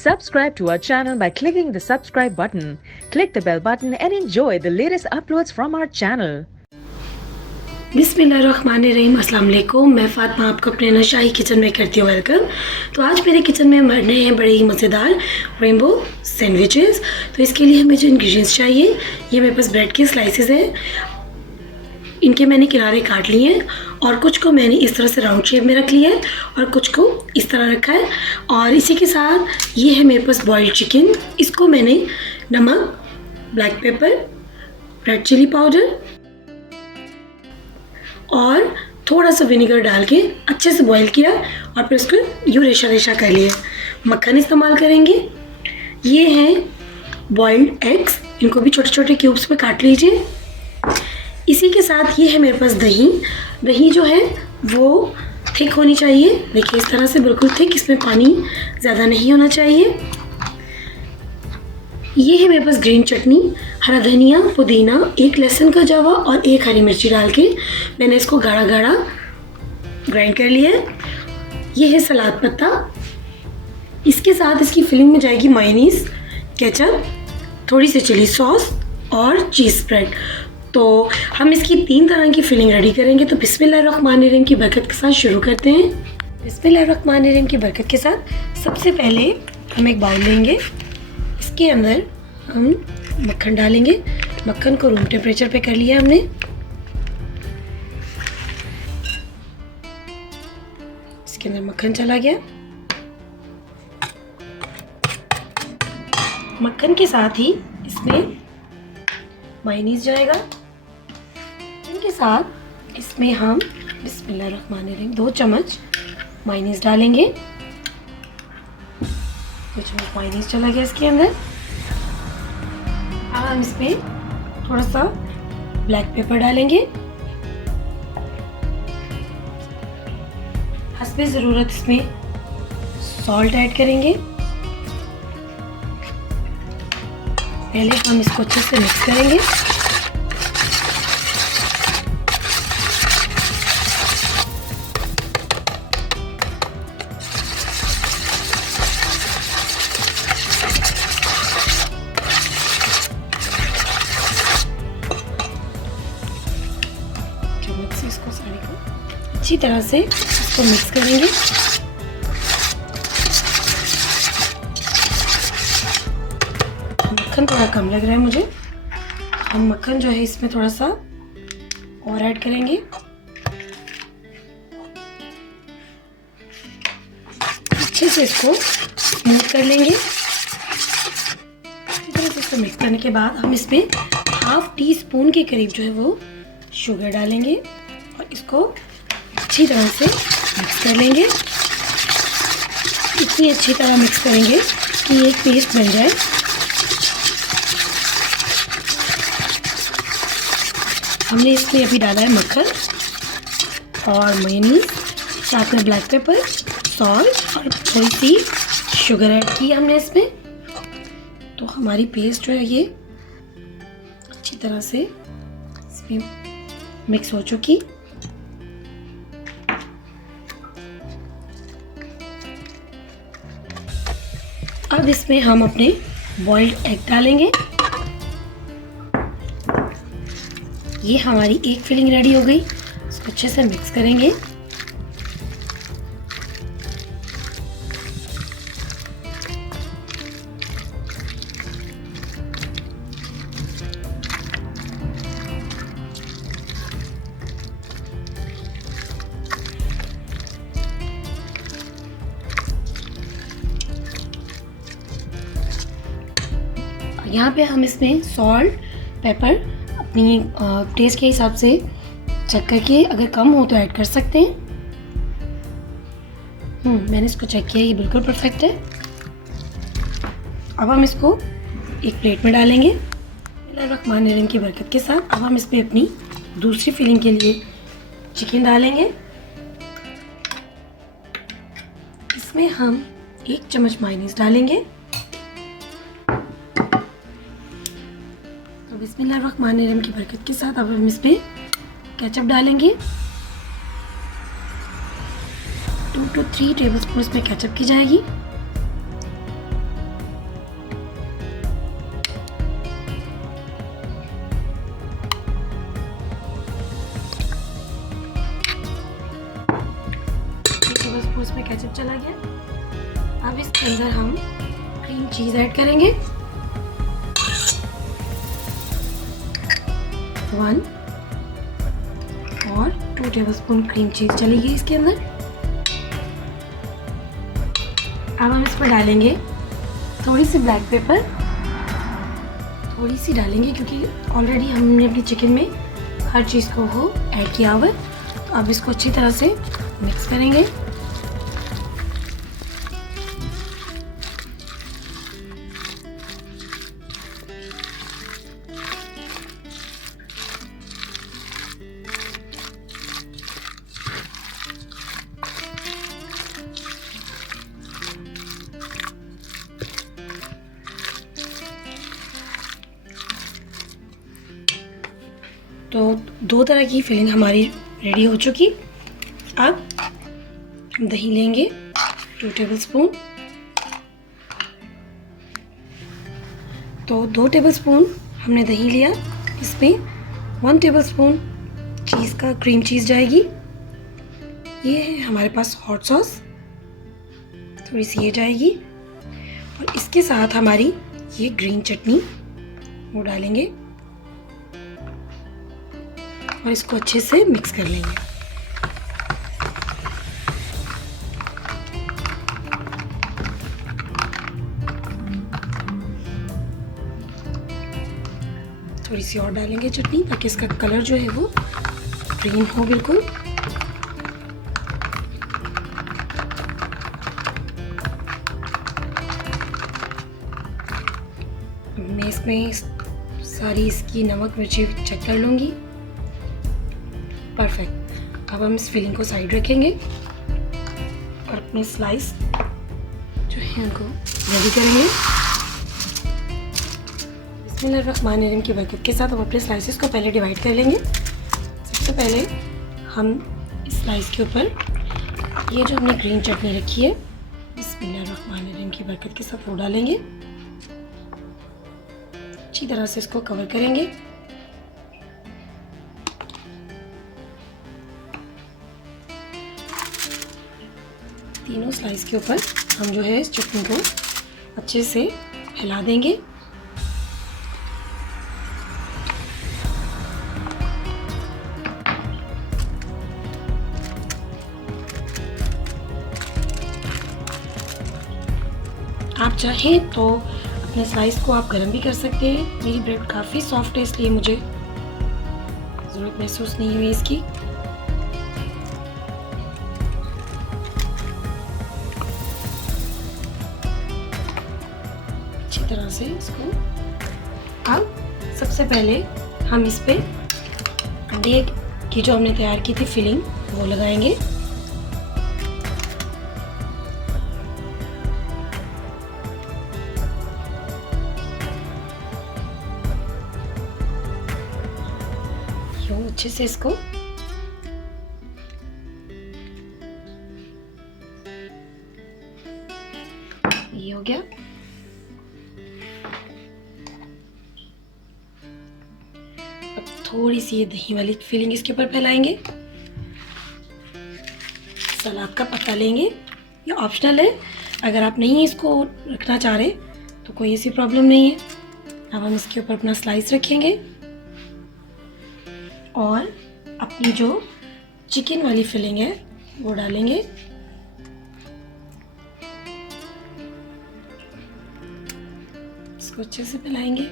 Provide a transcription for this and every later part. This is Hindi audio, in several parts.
Subscribe to our channel by clicking the subscribe button. Click the bell button and enjoy the latest uploads from our channel. बिस्मिल्लाहिर्रहमानिर्रहीम, अस्सलाम वालेकुम। मैं फ़ातिमा आपको अपने नशाही किचन में करती हूँ वेलकम। तो आज मेरे किचन में बन रहे हैं बड़े ही मज़ेदार रेनबो सैंडविचेस। तो इसके लिए हमें जो इंग्रेडिएंट्स चाहिए, ये मेरे पास ब्रेड के स्लाइसेस हैं, इनके मैंने किनारे काट लिए हैं और कुछ को मैंने इस तरह से राउंड शेप में रख लिया है और कुछ को इस तरह रखा है। और इसी के साथ ये है मेरे पास बॉइल्ड चिकन, इसको मैंने नमक, black pepper, red chilli powder और थोड़ा सा विनेगर डाल के अच्छे से बॉईल किया और फिर इसको यूँ रेशा रेशा कर लिया। मक्खन इस्तेमाल करेंगे। ये हैं बॉइल्ड एग्स, इनको भी छोटे छोटे क्यूब्स में काट लीजिए। इसी के साथ ये है मेरे पास दही। दही जो है वो थिक होनी चाहिए, देखिए इस तरह से बिल्कुल थिक, इसमें पानी ज़्यादा नहीं होना चाहिए। ये है मेरे पास ग्रीन चटनी, हरा धनिया, पुदीना, एक लहसुन का जवा और एक हरी मिर्ची डाल के मैंने इसको गाढ़ा गाढ़ा ग्राइंड कर लिया है। ये है सलाद पत्ता। इसके साथ इसकी फिलिंग में जाएगी मायोनीज, केचप, थोड़ी सी चिली सॉस और चीज़ स्प्रेड। तो हम इसकी 3 तरह की फिलिंग रेडी करेंगे। तो बिस्मिल्लाहिर्रहमानिर्रहीम की बरकत के साथ शुरू करते हैं। बिस्मिल्लाहिर्रहमानिर्रहीम की बरकत के साथ सबसे पहले हम एक बाउल लेंगे, इसके अंदर हम मक्खन डालेंगे। मक्खन को रूम टेम्परेचर पे कर लिया हमने। इसके अंदर मक्खन चला गया। मक्खन के साथ ही इसमें मायोनीज जाएगा। इनके साथ इसमें हम बिस्मिल्लाहिर्रहमानिर्रहीम 2 चम्मच मायोनीज डालेंगे। 2 चम्मच मायोनीज चला गया इसके अंदर। अब हम इसमें थोड़ा सा ब्लैक पेपर डालेंगे। हस्बे ज़रूरत इसमें सॉल्ट ऐड करेंगे। पहले हम इसको अच्छे से मिक्स करेंगे। चम्मच से इसको सारे को अच्छी तरह से इसको मिक्स करेंगे। मक्खन थोड़ा कम लग रहा है मुझे, हम मक्खन जो है इसमें थोड़ा सा और ऐड करेंगे। अच्छे से इसको स्मूथ कर लेंगे। इसी तरह से इसको मिक्स करने के बाद हम इसमें ½ टीस्पून के करीब जो है वो शुगर डालेंगे और इसको अच्छी तरह से मिक्स कर लेंगे। इतनी अच्छी तरह मिक्स करेंगे कि एक पेस्ट बन जाए। हमने इसमें अभी डाला है मक्खन और मेयोनीज, साथ में ब्लैक पेपर, सॉल्ट और थोड़ी सी शुगर ऐड की हमने इसमें। तो हमारी पेस्ट जो है ये अच्छी तरह से इसमें मिक्स हो चुकी। अब इसमें हम अपने बॉइल्ड एग डालेंगे। ये हमारी एक फिलिंग रेडी हो गई। इसको अच्छे से मिक्स करेंगे। यहाँ पे हम इसमें सॉल्ट, पेपर अपनी टेस्ट के हिसाब से चेक करके अगर कम हो तो ऐड कर सकते हैं। मैंने इसको चेक किया, ये बिल्कुल परफेक्ट है। अब हम इसको एक प्लेट में डालेंगे बिस्मिल्लाहिर्रहमानिर्रहीम की बरकत के साथ। अब हम इसमें अपनी दूसरी फिलिंग के लिए चिकन डालेंगे। इसमें हम 1 चम्मच मायोनीज डालेंगे। तो बिस्मिल्लाहिर्रहमानिर्रहीम की बरकत के साथ अब हम इसमें केचप डालेंगे। 2 to 3 टेबलस्पून इसमें केचप की जाएगी। इसके अंदर हम क्रीम चीज़ ऐड करेंगे, 1 और 2 टेबलस्पून क्रीम चीज़ चलेगी इसके अंदर। अब हम इसमें डालेंगे थोड़ी सी ब्लैक पेपर, थोड़ी सी डालेंगे क्योंकि ऑलरेडी हमने अपनी चिकन में हर चीज़ को वो ऐड किया हुआ है। तो अब इसको अच्छी तरह से मिक्स करेंगे। तो 2 तरह की फिलिंग हमारी रेडी हो चुकी। अब हम दही लेंगे 2 टेबलस्पून। तो 2 टेबलस्पून हमने दही लिया, इसमें 1 टेबलस्पून चीज़ का क्रीम चीज़ जाएगी। ये है हमारे पास हॉट सॉस, थोड़ी सी ये जाएगी और इसके साथ हमारी ये ग्रीन चटनी वो डालेंगे और इसको अच्छे से मिक्स कर लेंगे। थोड़ी सी और डालेंगे चटनी ताकि इसका कलर जो है वो ग्रीन हो बिल्कुल। मैं इसमें सारी इसकी नमक मिर्ची चेक कर लूँगी। परफेक्ट। अब हम इस फिलिंग को साइड रखेंगे और अपने स्लाइस जो है उनको रेडी करेंगे। बिस्मिल्लाहिर्रहमानिर्रहीम की बरकत के साथ हम अपने स्लाइसेस को पहले डिवाइड कर लेंगे। सबसे पहले हम इस स्लाइस के ऊपर ये जो हमने ग्रीन चटनी रखी है बिस्मिल्लाहिर्रहमानिर्रहीम की बरकत के साथ वो डालेंगे। अच्छी तरह से इसको कवर करेंगे। तीनों स्लाइस के ऊपर हम जो है इस चटनी को अच्छे से हिला देंगे। आप चाहें तो अपने स्लाइस को आप गर्म भी कर सकते हैं। मेरी ब्रेड काफ़ी सॉफ्ट है इसलिए मुझे ज़रूरत महसूस नहीं हुई इसकी। अच्छी तरह से इसको अब सबसे पहले हम इस पे अंडे की जो हमने तैयार की थी फिलिंग वो लगाएंगे। यूं अच्छे से इसको ये हो गया। थोड़ी सी ये दही वाली फिलिंग इसके ऊपर फैलाएंगे। सलाद का पत्ता लेंगे, ये ऑप्शनल है, अगर आप नहीं इसको रखना चाह रहे तो कोई ऐसी प्रॉब्लम नहीं है। अब हम इसके ऊपर अपना स्लाइस रखेंगे और अपनी जो चिकन वाली फिलिंग है वो डालेंगे। इसको अच्छे से फैलाएंगे।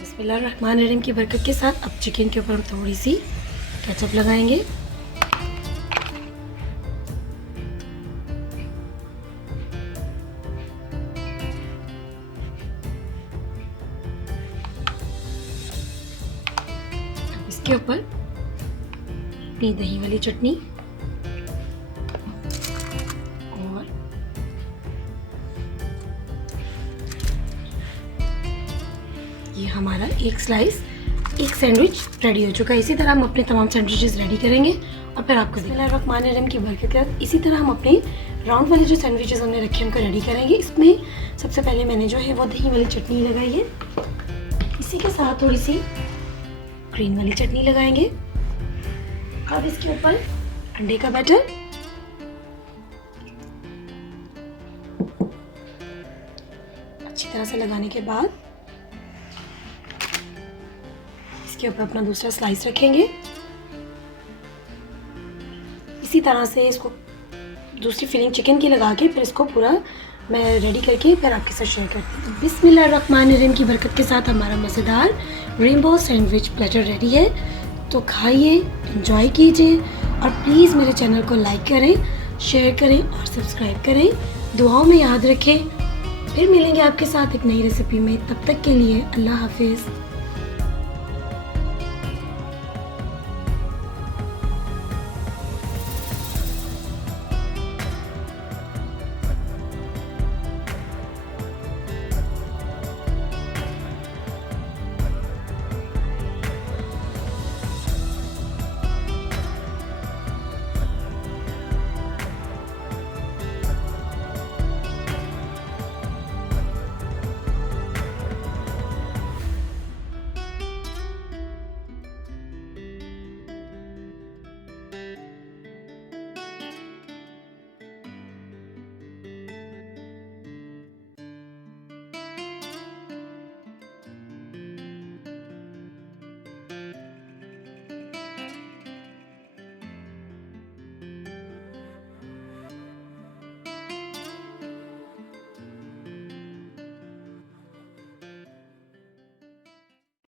बिस्मिल्लाहिर्रहमानिर्रहीम की बरकत के साथ अब चिकन के ऊपर हम थोड़ी सी केचप लगाएंगे। अब इसके ऊपर अपनी दही वाली चटनी और ये हमारा एक स्लाइस एक सैंडविच रेडी हो चुका है। इसी तरह हम अपने तमाम सैंडविचेस रेडी करेंगे और फिर आपको बिस्मिल्लाहिर्रहमानिर्रहीम की बरकत के साथ इसी तरह हम अपने राउंड वाले जो सैंडविचेस हमने रखे हैं उनको रेडी करेंगे। इसमें सबसे पहले मैंने जो है वो दही वाली चटनी लगाई है, इसी के साथ थोड़ी सी ग्रीन वाली चटनी लगाएंगे। अब इसके ऊपर अंडे का बैटर, अच्छी तरह से लगाने के बाद इसके ऊपर अपना दूसरा स्लाइस रखेंगे। इसी तरह से इसको दूसरी फिलिंग चिकन की लगा के फिर इसको पूरा मैं रेडी करके फिर आपके साथ शेयर करती हूँ। बिस्मिल्लाहिर्रहमानिर्रहीम की बरकत के साथ हमारा मज़ेदार रेनबो सैंडविच प्लेटर रेडी है। तो खाइए, एंजॉय कीजिए और प्लीज़ मेरे चैनल को लाइक करें, शेयर करें और सब्सक्राइब करें। दुआओं में याद रखें। फिर मिलेंगे आपके साथ एक नई रेसिपी में। तब तक के लिए अल्लाह हाफिज़।